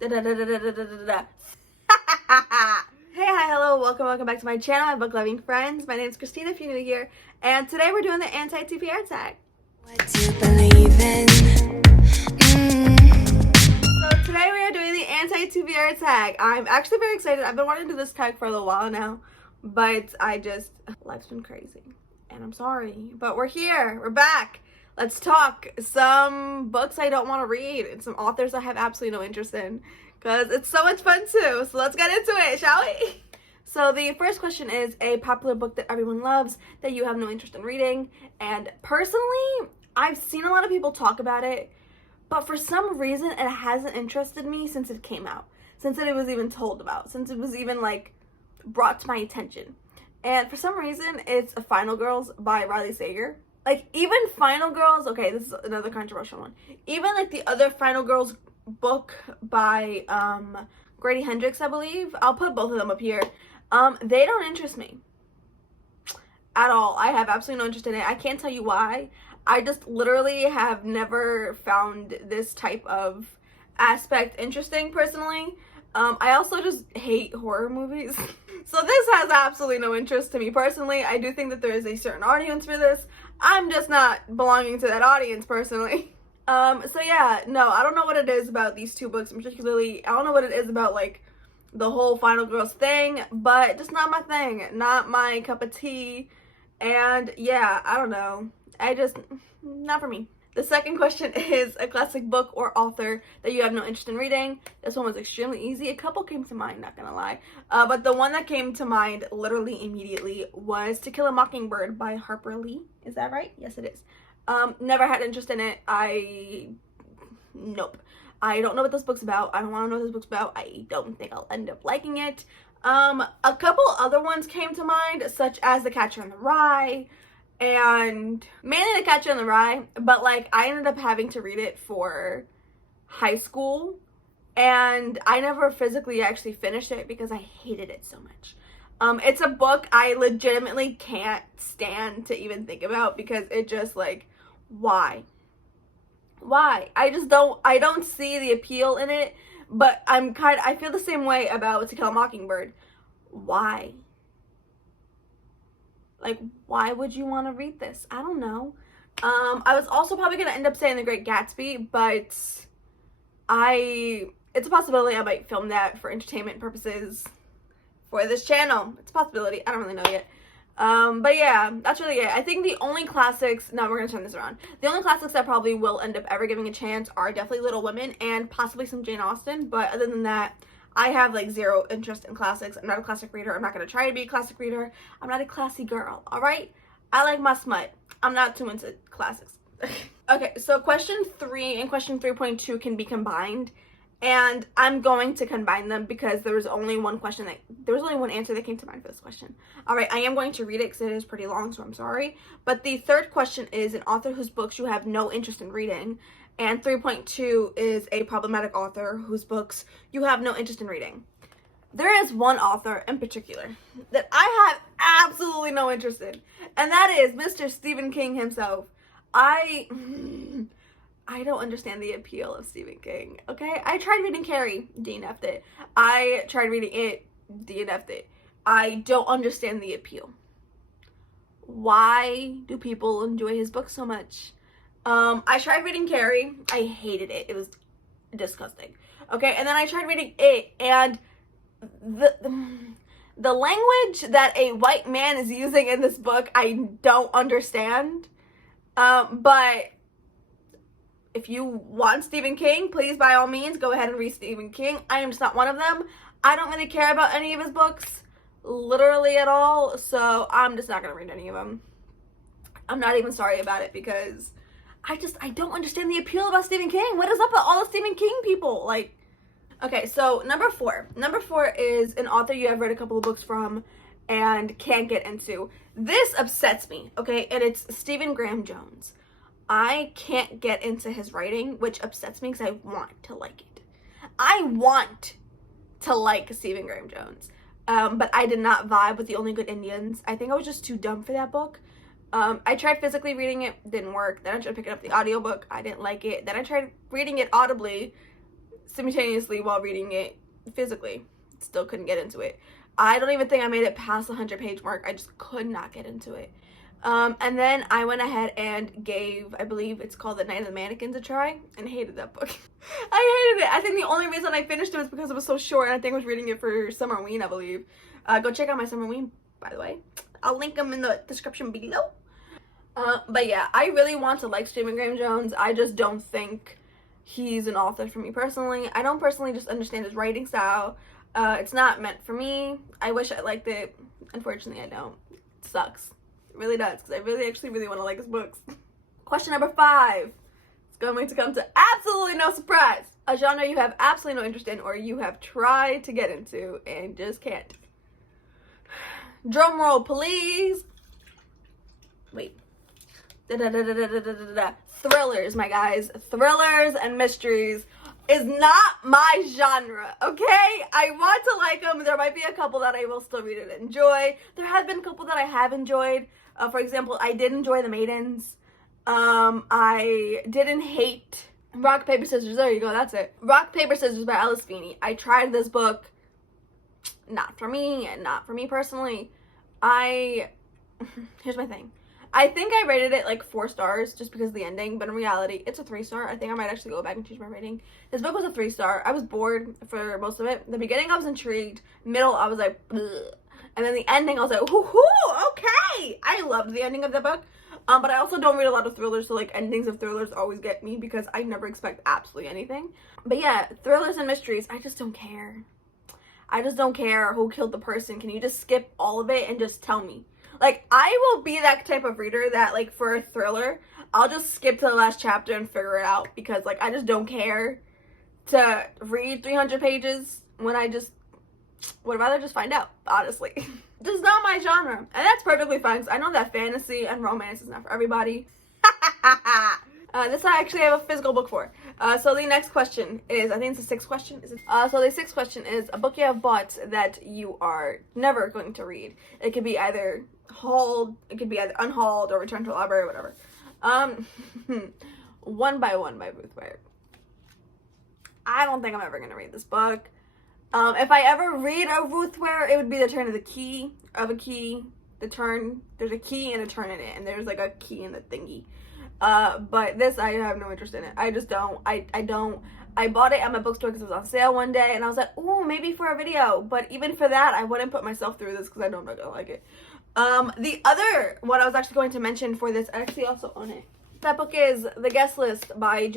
Hey, hi, hello, welcome back to my channel, my book loving friends. My name is Christina if you're new here, and today we're doing the anti-TBR tag. What you believe in. So today we are doing the anti-TBR tag. I'm actually very excited. I've been wanting to do this tag for a little while now, but life's been crazy, and I'm sorry, but we're here, we're back. Let's talk some books I don't want to read and some authors I have absolutely no interest in, because it's so much fun too. So let's get into it, shall we? So the first question is a popular book that everyone loves that you have no interest in reading. And personally, I've seen a lot of people talk about it, but for some reason it hasn't interested me since it came out, since it was even told about, since it was even like brought to my attention. And for some reason it's Final Girls by Riley Sager. Like, even Final Girls, okay, this is another controversial one. Even like the other Final Girls book by Grady Hendrix, I believe. I'll put both of them up here. They don't interest me at all. I have absolutely no interest in it. I can't tell you why. I just literally have never found this type of aspect interesting personally. I also just hate horror movies. So this has absolutely no interest to me personally. I do think that there is a certain audience for this. I'm just not belonging to that audience personally. So yeah, no, I don't know what it is about these two books particularly. I don't know what it is about like the whole Final Girls thing, but just not my thing, not my cup of tea. And yeah, I don't know. Not for me. The second question is a classic book or author that you have no interest in reading. This one was extremely easy. A couple came to mind, not gonna lie. But the one that came to mind literally immediately was To Kill a Mockingbird by Harper Lee. Is that right? Yes, it is. Never had interest in it. Nope. I don't know what this book's about. I don't want to know what this book's about. I don't think I'll end up liking it. A couple other ones came to mind, such as The Catcher in the Rye, and mainly The Catcher in the Rye, but like I ended up having to read it for high school, and I never physically actually finished it because I hated it so much. It's a book I legitimately can't stand to even think about because it just like, why? I don't see the appeal in it, but I feel the same way about To Kill a Mockingbird. Why? Like, why would you want to read this? I don't know. I was also probably going to end up saying The Great Gatsby, but it's a possibility I might film that for entertainment purposes for this channel. It's a possibility. I don't really know yet. But yeah, that's really it. I think the only classics, no, we're going to turn this around. The only classics that probably will end up ever giving a chance are definitely Little Women and possibly some Jane Austen. But other than that, I have like zero interest in classics. I'm not a classic reader. I'm not going to try to be a classic reader. I'm not a classy girl, all right? I like my smut. I'm not too into classics. Okay, so question 3 and question 3.2 can be combined. And I'm going to combine them because there was only one answer that came to mind for this question. All right, I am going to read it because it is pretty long, so I'm sorry. But the third question is an author whose books you have no interest in reading. And 3.2 is a problematic author whose books you have no interest in reading. There is one author in particular that I have absolutely no interest in, and that is Mr. Stephen King himself. I don't understand the appeal of Stephen King, okay? I tried reading Carrie, DNF'd it. I tried reading it, DNF'd it. I don't understand the appeal. Why do people enjoy his books so much? I tried reading Carrie. I hated it. It was disgusting. Okay, and then I tried reading it, and the language that a white man is using in this book, I don't understand. But if you want Stephen King, please, by all means, go ahead and read Stephen King. I am just not one of them. I don't really care about any of his books, literally at all, so I'm just not going to read any of them. I'm not even sorry about it because I don't understand the appeal about Stephen King. What is up with all the Stephen King people? Like, okay, so number 4. Number 4 is an author you have read a couple of books from and can't get into. This upsets me, okay, and it's Stephen Graham Jones. I can't get into his writing, which upsets me because I want to like it. I want to like Stephen Graham Jones, but I did not vibe with The Only Good Indians. I think I was just too dumb for that book. I tried physically reading it, didn't work. Then I tried picking up the audiobook, I didn't like it. Then I tried reading it audibly, simultaneously while reading it physically. Still couldn't get into it. I don't even think I made it past the 100-page mark. I just could not get into it. And then I went ahead and gave, I believe it's called The Night of the Mannequins, a try, and hated that book. I hated it. I think the only reason I finished it was because it was so short, and I think I was reading it for Summerween, I believe. Go check out my Summerween, by the way. I'll link them in the description below. But yeah, I really want to like Stephen Graham Jones. I just don't think he's an author for me personally. I don't personally just understand his writing style. It's not meant for me. I wish I liked it. Unfortunately, I don't. It sucks. It really does, because I really want to like his books. Question number 5. It's going to come to absolutely no surprise. A genre you have absolutely no interest in, or you have tried to get into and just can't. Drum roll, please. Wait. Thrillers, my guys. Thrillers and mysteries is not my genre, okay? I want to like them. There might be a couple that I will still read and enjoy. There have been a couple that I have enjoyed. For example, I did enjoy The Maidens. I didn't hate Rock, Paper, Scissors. There you go, that's it. Rock, Paper, Scissors by Alice Feeney. I tried this book. Not for me, and not for me personally. Here's my thing. I think I rated it like 4 stars just because of the ending, but in reality, it's a 3-star. I think I might actually go back and change my rating. This book was a 3-star. I was bored for most of it. The beginning, I was intrigued. Middle, I was like, bleh. And then the ending, I was like, whoo, okay. I loved the ending of the book. But I also don't read a lot of thrillers, so like endings of thrillers always get me because I never expect absolutely anything. But yeah, thrillers and mysteries, I just don't care. I just don't care who killed the person. Can you just skip all of it and just tell me? Like, I will be that type of reader that, like, for a thriller, I'll just skip to the last chapter and figure it out because, like, I just don't care to read 300 pages when I just would rather just find out, honestly. Just not my genre. And that's perfectly fine because I know that fantasy and romance is not for everybody. This I actually have a physical book for. So the next question is, I think it's the 6th question. So the 6th question is a book you have bought that you are never going to read. It could be either hauled, it could be either unhauled or returned to the library, whatever. One by One by Ruth Ware. I don't think I'm ever going to read this book. If I ever read a Ruth Ware, it would be The Turn of the Key, of a key, the turn, there's a key and a turn in it, and there's like a key in the thingy. But this, I have no interest in it. I just don't. I don't. I bought it at my bookstore because it was on sale one day, and I was like, oh, maybe for a video. But even for that, I wouldn't put myself through this because I don't know if I like it. The other one I was actually going to mention for this, I actually also own it. That book is The Guest List by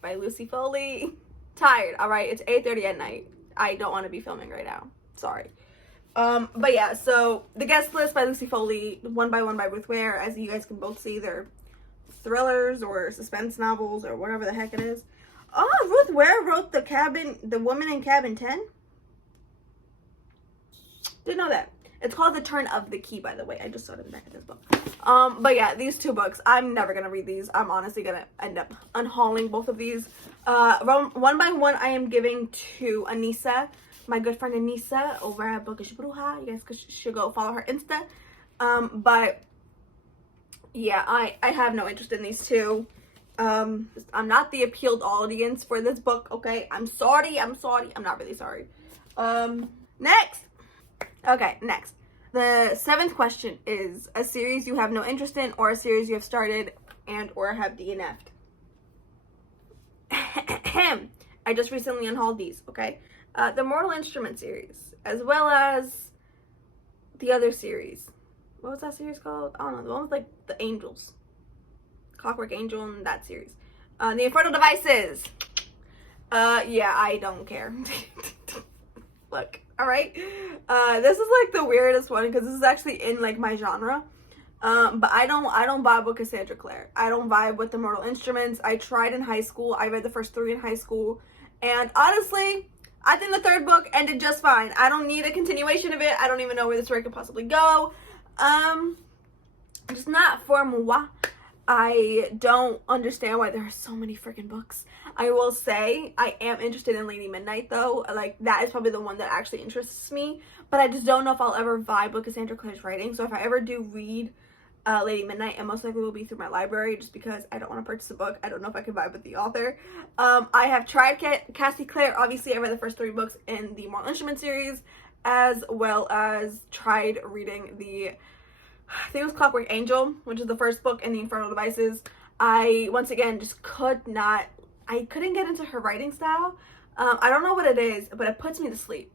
by Lucy Foley. Tired, alright? It's 8:30 at night. I don't want to be filming right now. Sorry. But yeah, so The Guest List by Lucy Foley, One by One by Ruth Ware. As you guys can both see, they're thrillers or suspense novels or whatever the heck it is. Oh, Ruth Ware wrote The Woman in Cabin 10? Didn't know that. It's called The Turn of the Key, by the way. I just saw it in the back of this book. But yeah, these 2 books, I'm never going to read these. I'm honestly going to end up unhauling both of these. One by One, I am giving to Anissa, my good friend Anissa, over at Bookish Bruja. You guys should go follow her Insta. But yeah, I have no interest in these 2. I'm not the appealed audience for this book, okay? I'm sorry. I'm not really sorry. Next. Okay, next. The 7th question is a series you have no interest in or a series you have started and or have DNF'd. I just recently unhauled these, okay? The Mortal Instruments series, as well as the other series. What was that series called? I don't know, the one with like the angels. Clockwork Angel and that series. The Infernal Devices. Yeah, I don't care. Look. Alright, this is like the weirdest one because this is actually in like my genre, but I don't vibe with Cassandra Clare. I don't vibe with the Mortal Instruments. I tried in high school. I read the first 3 in high school, and honestly, I think the 3rd book ended just fine. I don't need a continuation of it. I don't even know where the story could possibly go. Just not for moi. I don't understand why there are so many freaking books. I will say I am interested in Lady Midnight though. Like, that is probably the one that actually interests me. But I just don't know if I'll ever vibe with Cassandra Clare's writing. So if I ever do read Lady Midnight, and most likely will be through my library just because I don't want to purchase a book. I don't know if I can vibe with the author. I have tried Cassie Clare. Obviously, I read the first 3 books in the Mortal Instruments series, as well as tried reading I think it was Clockwork Angel, which is the first book in the Infernal Devices. I, once again, just couldn't get into her writing style. I don't know what it is, but it puts me to sleep.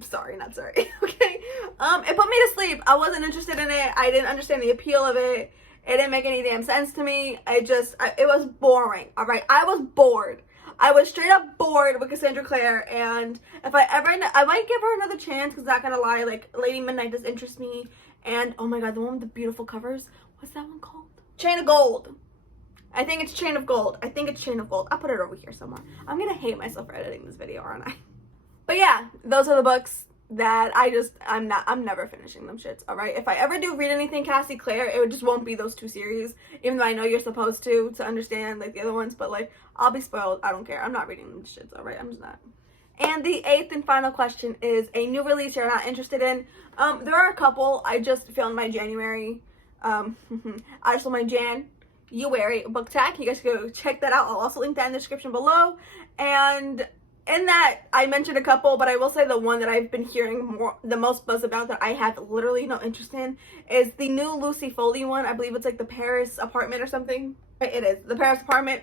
Sorry, not sorry. Okay. It put me to sleep. I wasn't interested in it. I didn't understand the appeal of it. It didn't make any damn sense to me. It was boring. All right. I was bored. I was straight up bored with Cassandra Clare, and if I might give her another chance, because not gonna lie, like, Lady Midnight does interest me, and oh my god, the one with the beautiful covers, what's that one called? Chain of Gold. I think it's Chain of Gold. I'll put it over here somewhere. I'm gonna hate myself for editing this video, aren't I? But yeah, those are the books that I'm never finishing them shits, alright? If I ever do read anything Cassie Clare, it just won't be those 2 series, even though I know you're supposed to understand, like, the other ones, but, like, I'll be spoiled. I don't care. I'm not reading them shits, alright? I'm just not. And the 8th and final question is a new release you're not interested in. There are a couple. I just filmed my January, I just filmed my January book tag. You guys can go check that out. I'll also link that in the description below. And in that, I mentioned a couple, but I will say the one that I've been hearing the most buzz about that I have literally no interest in is the new Lucy Foley one. I believe it's like the Paris Apartment or something. It is. The Paris Apartment.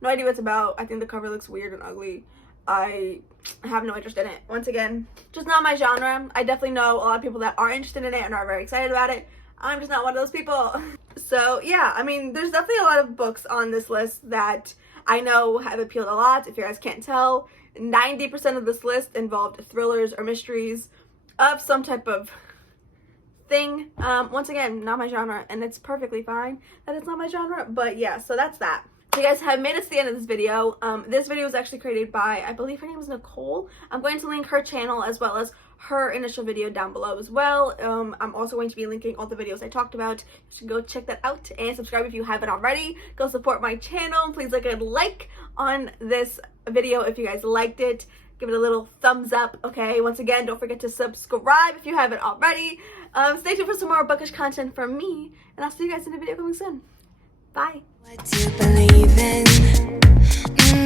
No idea what it's about. I think the cover looks weird and ugly. I have no interest in it. Once again, just not my genre. I definitely know a lot of people that are interested in it and are very excited about it. I'm just not one of those people. So yeah, I mean, there's definitely a lot of books on this list that I know have appealed a lot. If you guys can't tell, 90% of this list involved thrillers or mysteries of some type of thing. Once again, not my genre, and it's perfectly fine that it's not my genre, but yeah, so that's that. So you guys have made it to the end of this video. This video was actually created by, I believe her name was Nicole. I'm going to link her channel as well as her initial video down below as well. I'm also going to be linking all the videos I talked about. You should go check that out and subscribe if you haven't already. Go support my channel. Please leave a like on this video if you guys liked it. Give it a little thumbs up, okay? Once again, don't forget to subscribe if you haven't already. Stay tuned for some more bookish content from me, and I'll see you guys in a video coming soon. Bye. What to believe in.